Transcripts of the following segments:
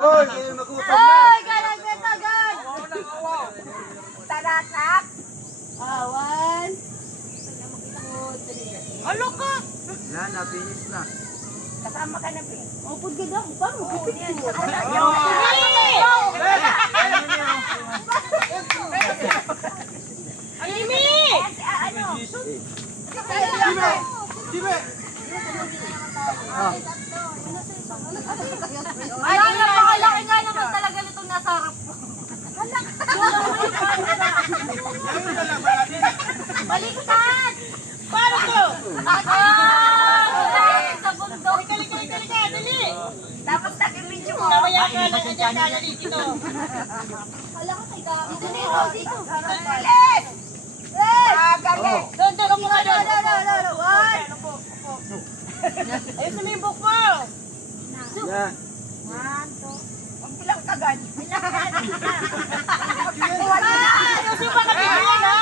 Hoy, kayo mag-utang na. Hoy, kalagpit agad! Taratak. One, two, three. Alo ka. Wala na, finish na. Kasama ka na, Pin. Upod ka daw. Paano? Jimmy! Ano? Jimmy! Ay, napakalaki nga naman talaga nitong nasa harap ko. Baliktad! Paano to? Sa bundok. Kalika, dali. Tapos nag-video mo. Namaya ka lang dyan ka dito. Hala ka kay Gami. Dito, dito. Bilis! Galing. Doon mo nga doon. One. Ayun, sumibok mo. Yan. Ang bilang kagad. Ayusin pa kami yan, ha?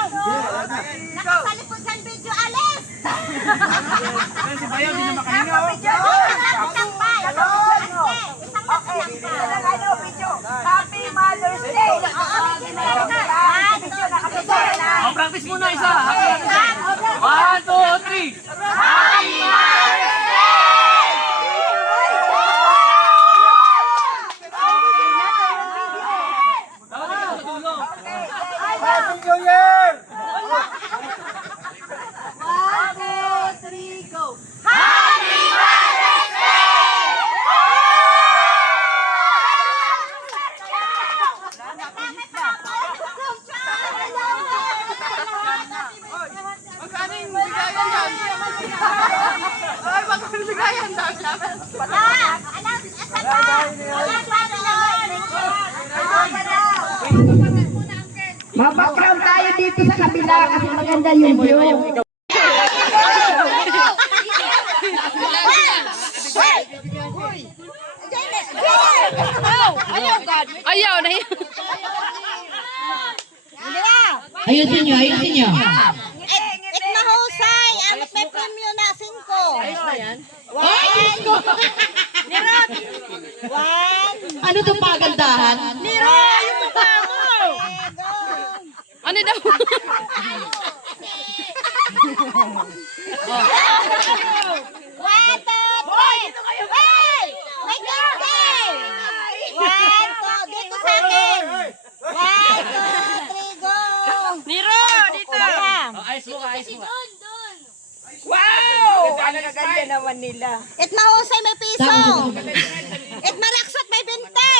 Nakasalipod sa video, Alex! Si Bayaw, di na makahinga, oh. Happy Mother's Day! Oh, practice muna isa. 1, 2, 3. Happy New Year! One, two, three, go! Mabackground tayo dito sa kabila kasi maganda yung view. Ayaw na yun. Ayusin nyo, ayusin nyo. It mahusay. Ang may premium na 5. Ayos na yan. Nirot. One. Ano to pagandahan? Nirot. Yung mukha mo. Ano daw? One, two, three. Hey! May gagawin. One, two. Dito sa akin. One, two, three, go. Niro, dito. Ayos mo ka, ayos mo ka. Wow! Ang gaganda naman nila. It mahusay may piso. It maraksot may binte.